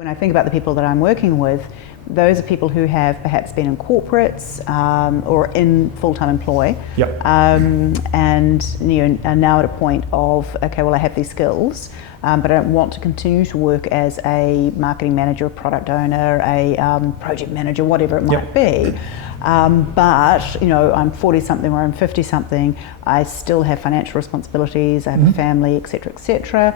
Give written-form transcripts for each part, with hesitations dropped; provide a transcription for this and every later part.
When I think about the people that I'm working with, those are people who have perhaps been in corporates or in full-time employ, Yep. and are now at a point of, okay, well, I have these skills, but I don't want to continue to work as a marketing manager, a product owner, a project manager, whatever it might be. But I'm 40-something or I'm 50-something. I still have financial responsibilities. I have a family, etc., etc.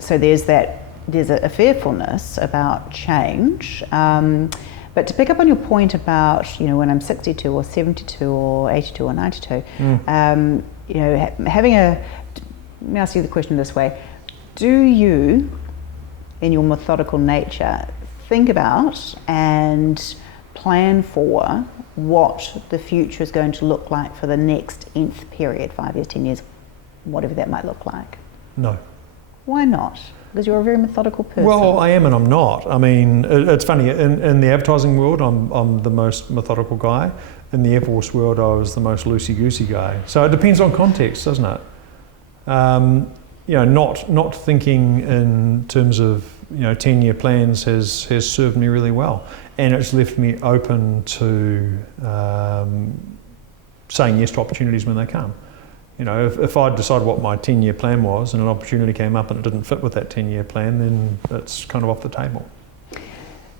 So there's a fearfulness about change. But to pick up on your point about, when I'm 62 or 72 or 82 or 92, let me ask you the question this way. Do you, in your methodical nature, think about and plan for what the future is going to look like for the next nth period, 5 years, 10 years, whatever that might look like? No. Why not? Because you're a very methodical person. Well, I am and I'm not. I mean, it's funny, in the advertising world, I'm the most methodical guy. In the Air Force world, I was the most loosey-goosey guy. So it depends on context, doesn't it? Not thinking in terms of 10-year plans has served me really well, and it's left me open to saying yes to opportunities when they come. If I'd decided what my 10-year plan was and an opportunity came up and it didn't fit with that 10-year plan, then it's kind of off the table.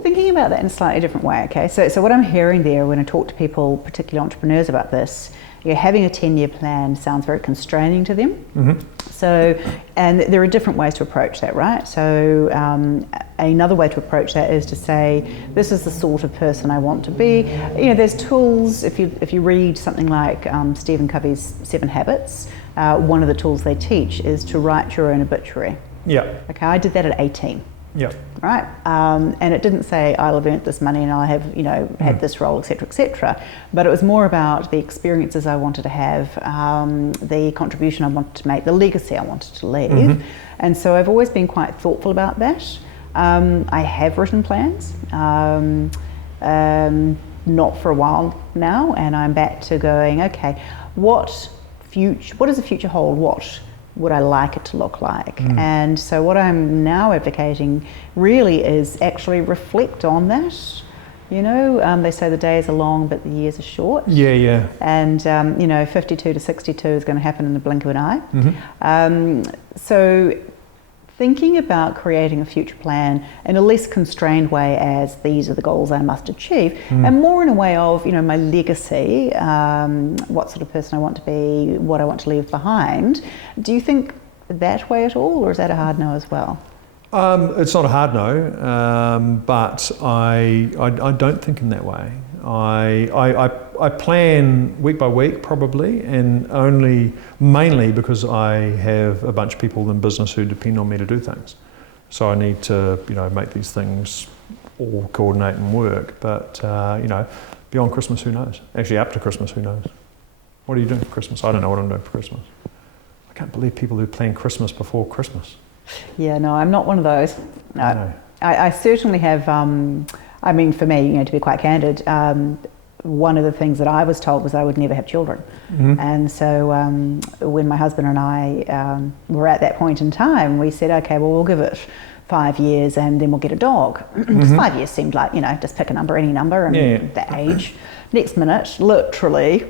Thinking about that in a slightly different way, okay? So what I'm hearing there when I talk to people, particularly entrepreneurs, about this, having a 10-year plan sounds very constraining to them. Mm-hmm. So, and there are different ways to approach that, right? So another way to approach that is to say, this is the sort of person I want to be. There's tools, if you read something like Stephen Covey's 7 Habits, one of the tools they teach is to write your own obituary. Yeah. Okay, I did that at 18. Yeah. Right, and it didn't say I'll have earned this money and I'll have had this role, etc., etc. But it was more about the experiences I wanted to have, the contribution I wanted to make, the legacy I wanted to leave, and so I've always been quite thoughtful about that. I have written plans, not for a while now, and I'm back to going, okay, what does the future hold? What would I like it to look like? And so what I'm now advocating really is actually reflect on that. They say the days are long but the years are short. Yeah. And 52 to 62 is going to happen in the blink of an eye. So thinking about creating a future plan in a less constrained way as these are the goals I must achieve, and more in a way of, my legacy, what sort of person I want to be, what I want to leave behind. Do you think that way at all, or is that a hard no as well? It's not a hard no, but I don't think in that way. I plan week by week probably, and mainly because I have a bunch of people in business who depend on me to do things. So I need to make these things all coordinate and work. But beyond Christmas, who knows? Actually, up to Christmas, who knows? What are you doing for Christmas? I don't know what I'm doing for Christmas. I can't believe people who plan Christmas before Christmas. Yeah, no, I'm not one of those. No. I certainly have, for me, to be quite candid, one of the things that I was told was I would never have children. And so when my husband and I were at that point in time, we said, okay, well, we'll give it 5 years and then we'll get a dog. Because 5 years seemed like, just pick a number, any number, and that age. Next minute, literally,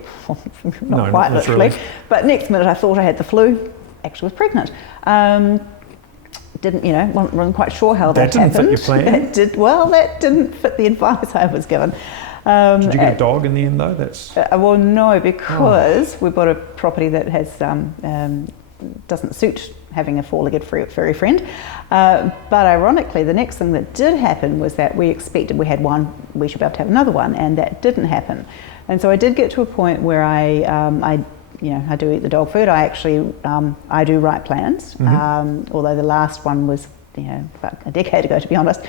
not quite literally, but next minute I thought I had the flu, actually was pregnant. Wasn't quite sure how that happened. That didn't fit your plan? That didn't fit the advice I was given. Did you get a dog in the end though? No, because we've got a property that has doesn't suit having a four-legged furry friend. But ironically, the next thing that did happen was that we expected we had one, we should be able to have another one, and that didn't happen. And so I did get to a point where I do eat the dog food. I actually, I do write plans, although the last one was, about a decade ago, to be honest.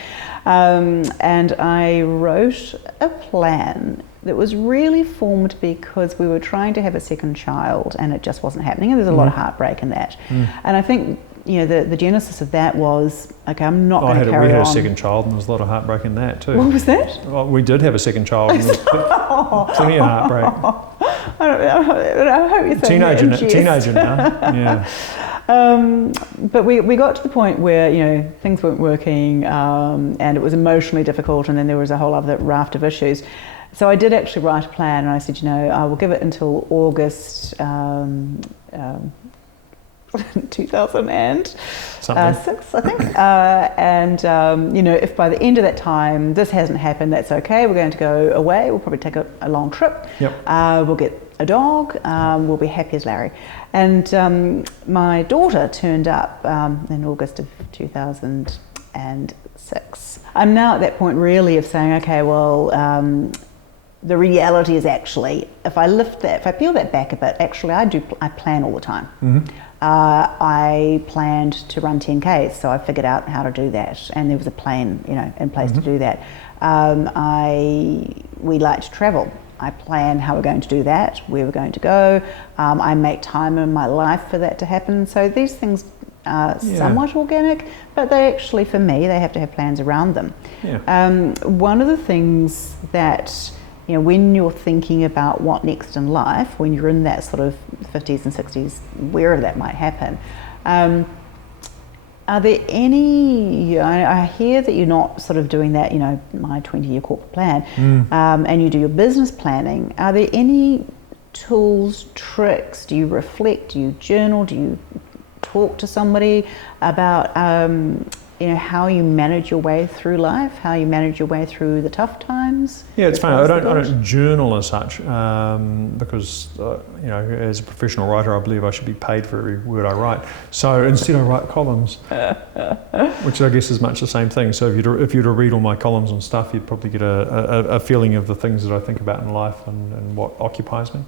And I wrote a plan that was really formed because we were trying to have a second child and it just wasn't happening, and there's a lot of heartbreak in that. And I think, the genesis of that was, okay, I'm not going to carry on. We had a second child and there was a lot of heartbreak in that too. What was that? Well, we did have a second child and there was plenty of heartbreak. I hope you're saying Teenager now, yeah. But we got to the point where, you know, things weren't working, and it was emotionally difficult, and then there was a whole other raft of issues. So I did actually write a plan, and I said, you know, I will give it until August 2006, I think. You know, if by the end of that time this hasn't happened, that's okay. We're going to go away. We'll probably take a long trip. Yep. We'll get a dog. We'll be happy as Larry. And my daughter turned up in August of 2006. I'm now at that point really of saying, okay, well, the reality is actually, if I peel that back a bit, actually I plan all the time. Mm-hmm. I planned to run 10Ks, so I figured out how to do that, and there was a plan, you know, in place to do that. We like to travel. I plan how we're going to do that, where we're going to go. I make time in my life for that to happen. So these things are somewhat organic, but they actually, for me, they have to have plans around them. Yeah. One of the things that, you know, when you're thinking about what next in life, when you're in that sort of 50s and 60s, wherever that might happen, are there any, you know, I hear that you're not sort of doing that, you know, my 20-year corporate plan, and you do your business planning. Are there any tools, tricks? Do you reflect? Do you journal? Do you talk to somebody about, you know, how you manage your way through life, how you manage your way through the tough times? Yeah, it's funny. I don't journal as such because, you know, as a professional writer, I believe I should be paid for every word I write. So instead, I write columns, which I guess is much the same thing. So if you were to read all my columns and stuff, you'd probably get a feeling of the things that I think about in life and what occupies me.